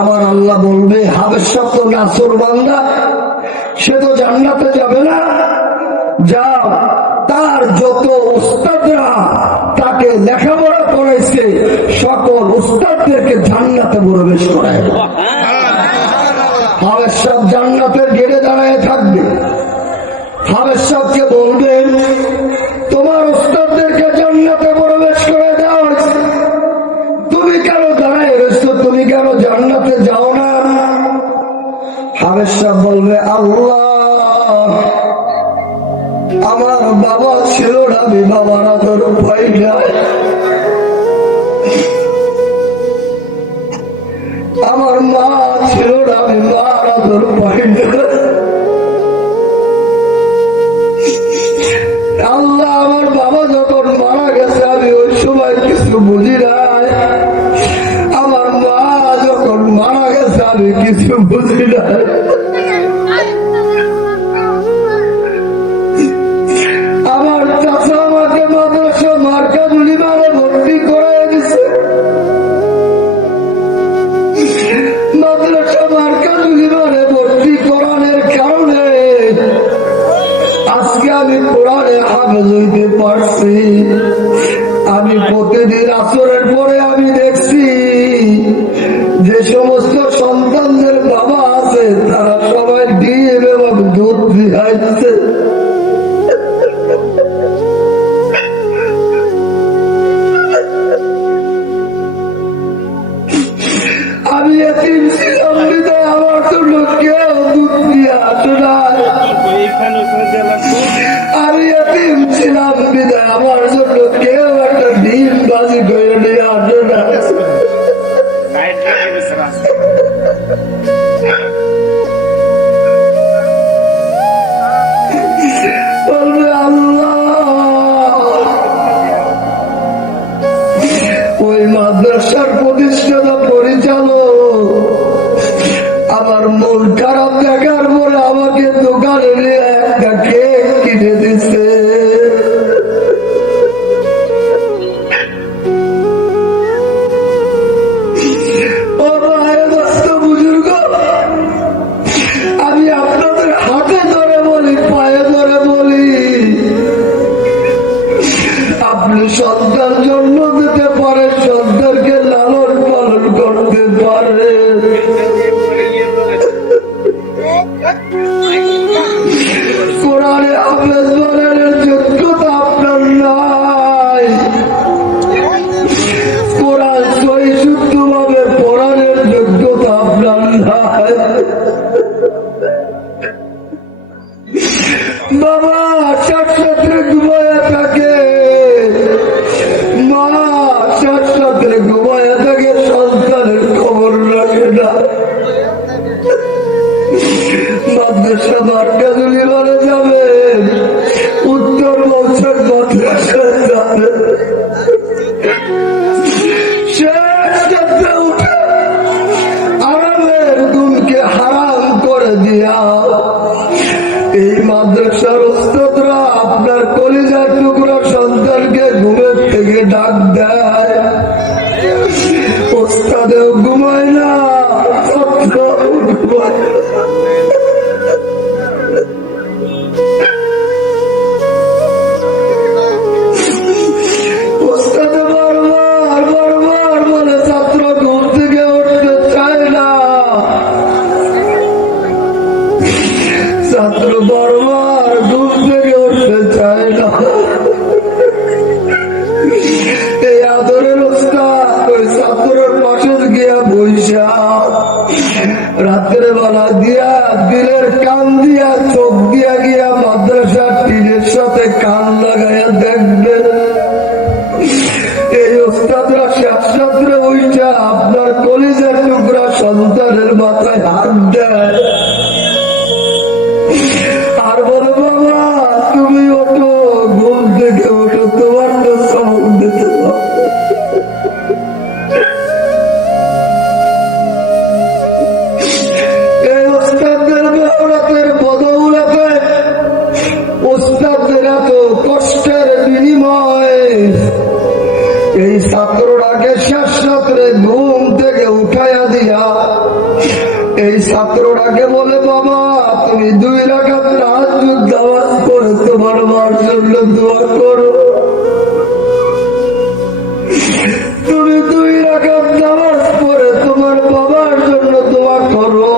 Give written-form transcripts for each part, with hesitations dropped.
আমার আল্লাহ বলবে হাবের শব্দ নাসর বান্দা, সে তো জান্নাতে যাবে না, যাও তার যত উস্তাদরা তাকে লেখাপড়া করেছে সকল উস্তাদদেরকে জান্নাতে প্রবেশ করায়। হাবের সব জান্নাতের গেড়ে দাঁড়ায় থাকবে। হাবের সবকে বলবেন তোমার উস্তাদদেরকে জান্নাতে প্রবেশ করে দেওয়া হয়েছে, তুমি কেন দাঁড়ায় রয়েছো, তুমি কেন জান্নাতে যাও না? হাবের সব বলবে আল্লাহ আমার বাবা ছিল না, আমি বাবার আদর পাই নাই, আমার মা ছিল না, আমি মার আদর পাই না। আল্লাহ আমার বাবা যখন মারা গেছে আমি ওই সময় কিছু বুঝি নাই, আমার মা যখন মারা গেছে আমি কিছু বুঝি নাই। আমার চাচা আমাকে মাদ্রাসা মার্কাজুলি মারে ভর্তি করে দিছে, মাদ্রাসা মার্কাজুলি মারে ভর্তি করানোর কারণে আজকে আমি কোরআনে হাফেজ হইতে পারছি। আমি প্রতিদিন আসরের পরে আমি দেখছি যে সমস্ত সন্তানদের বাবা আছে তারা সবাই ডিম এবং দুধ দিয়েছে। আমি এতিম ছিলাম বিদায় আমার জন্য কেউ দুধ দিয়ে আসে না, আমি এতিম ছিলাম বিদায় আমার জন্য কেউ একটা ডিম বাজি করে নিয়ে আসে না। বলবে আল্লাহ ওই মাদ্রাসার প্রতিষ্ঠাতা পরিচালক আমার মন খারাপ দেখার পরে আমাকে দোকানে নিয়ে একটা কেক কিনে দিচ্ছে। আমি আপনাদের হাতে ধরে বলি, পায়ে ধরে বলি, আপনি সন্তান জন্ম দিতে পারেন, সন্তানকে লালন পালন করতে পারেন, কোরআনে হাফেজ বানানোর যোগ্যতা আপনার নাই, কোরআন সহি শুদ্ধভাবে পড়ানোর যোগ্যতা আপনার নাই। বাবা সাথে ঘুমায়া থাকে, মা সাথে ঘুমায়া থাকে, সন্তানের খবর রাখে না। মাদ্রাসা মার্কাজুলি মারা যাবে, উত্তর বংশের মাদ্রাসায় যাবে, আরামের গুণকে হারাম করে দিয়া এই মাদ্রাসার উস্তাদরা আপনার কলিজার টুকরা সন্তানকে ঘুমের থেকে ডাক দেয়, উস্তাদেও ঘুমায় না, ঘুমায় না। ছাত্র বারবার ঘুম থেকে উঠতে চায় না। এই আদরের ওস্তাদ ওই ছাত্রের পাশে গিয়া বৈশা রাত্রে বেলা দিয়া দিলের কান দিয়া চোখ দিয়া গিয়া মাদ্রাসার টিনের সাথে কান লাগাইয়া দেখবেন এই ওস্তাদরা সাথে বৈশা আপনার কলিজার টুকরা সন্তানের মাথায় হাত দেয় আর বলো বাবা তুমি ওঠো, ঘুম থেকে ওঠো, তোমার তো সবক দিতে হবে। এই ওস্তাদের বেহরাতের বদৌলতে ওস্তাদের এত কষ্টের বিনিময়ে এই ছাত্রটাকে শেষ রাত্রে ঘুম থেকে উঠাইয়া দিয়া এই ছাত্রটাকে বলে, বাবা তুমি 2 রাকাত তাহাজ্জুদ নামাজ পড়ে তোমার মার জন্য দোয়া করো। তুমি 2 রাকাত নামাজ পড়ে তোমার বাবার জন্য দোয়া করো।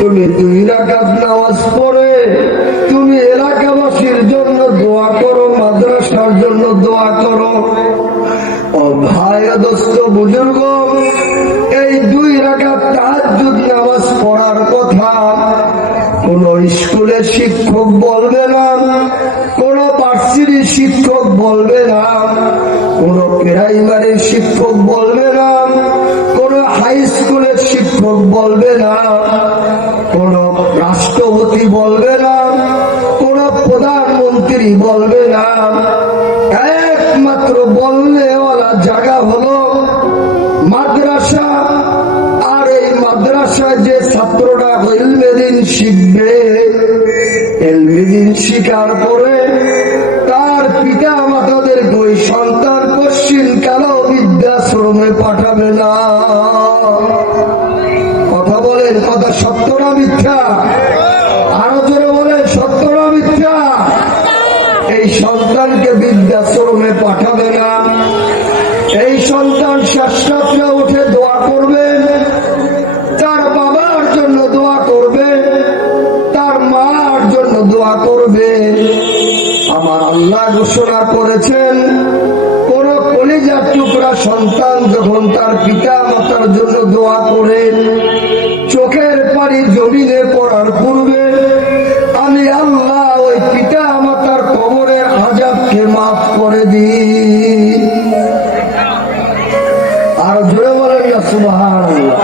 তুমি 2 রাকাত নামাজ পড়ে তুমি এলাকাবাসীর জন্য দোয়া করো, মাদ্রাসার জন্য দোয়া করো। ও ভাই দোস্ত বুজুর্গ, এই 2 রাকাত তাহাজ্জুদ নামাজ পড়ার কথা কোন স্কুলের শিক্ষক বলবে না, কোন ভার্সিটির শিক্ষক বলবে না, কোন প্রাইমারি শিক্ষক বলবে না, কোন হাই স্কুলের শিক্ষক বলবে না, কোন রাষ্ট্রপতি বলবে না, কোন প্রধানমন্ত্রী বলবে না। একমাত্র বললেওয়ালা জায়গা হলো মাদ্রাসা। আর এই মাদ্রাসায় যে ছাত্ররা ইলমে দ্বীন শিখবে, ইলমে দ্বীন শিখার পরে তার পিতা মাতাদের ওই সন্তান পশ্চিম কালো বৃদ্ধাশ্রমে পাঠাবে না। কথা বলেন, কথা সত্য না মিথ্যা? আরো জোরে বলেন, সত্য না মিথ্যা? এই সন্তানকে বৃদ্ধাশ্রমে পাঠাবে না। এই সন্তান শাস্ত্রে উঠে দোয়া করবে, তার বাবার জন্য দোয়া করবে, তার মার জন্য দোয়া করবে। আমার আল্লাহ ঘোষণা করেছেন, কোন কলিজার টুকরা সন্তান যখন তার পিতা মাতার জন্য দোয়া করে চোখের পানি জমিনে পড়ার পূর্বে আমি আল্লাহ ওই পিতা মাতার কবরের আযাবকে মাফ করে দিই। আর জোরে বলেন না সুবহানাল্লাহ।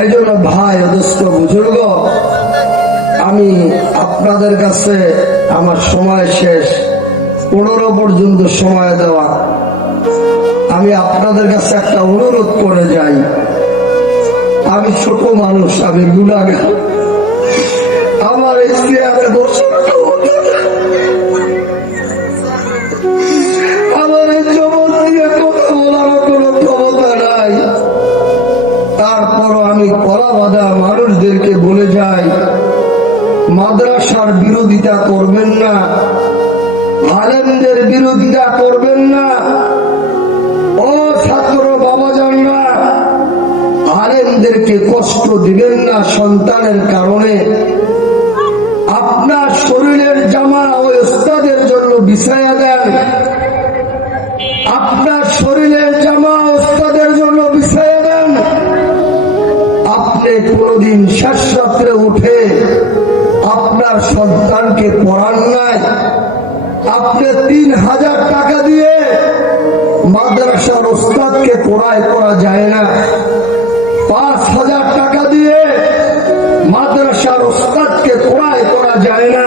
এই জন্য ভাই দোস্ত বুজুর্গ, আমি আপনাদের কাছে আমার সময় শেষ, 15 পর্যন্ত সময় দেওয়া। আমি আপনাদের কাছে একটা অনুরোধ করে যাই। আমি ছোট মানুষ, আমি গুনাহগার, আমার এই চেয়ারে বসে আমার এই জবান দিয়ে কথা বলার কোনো ক্ষমতা নাই। তারপরও আমি কলা বাঁধা মানুষদেরকে বলে যাই, মাদ্রাসার বিরোধিতা করবেন না, আলেমদের বিরোধিতা করবেন না। ও ছাত্র বাবাজানরা, আলেমদেরকে কষ্ট দিবেন না সন্তানের কারণে। আপনার শরীরের জামা ওই ওস্তাদের জন্য বিছায়া দেন, আপনার শরীরের জামা ওস্তাদের জন্য বিছায়া দেন। আপনি কোনদিন শেষ রাত্রে উঠে আপনার সন্তানকে পড়ান নাই। আপনি 3000 টাকা দিয়ে মাদ্রাসার ওস্তাদকে পড়ায় করা যায় না। 5000 টাকা দিয়ে মাদ্রাসার ওস্তাদকে পড়ায় করা যায় না।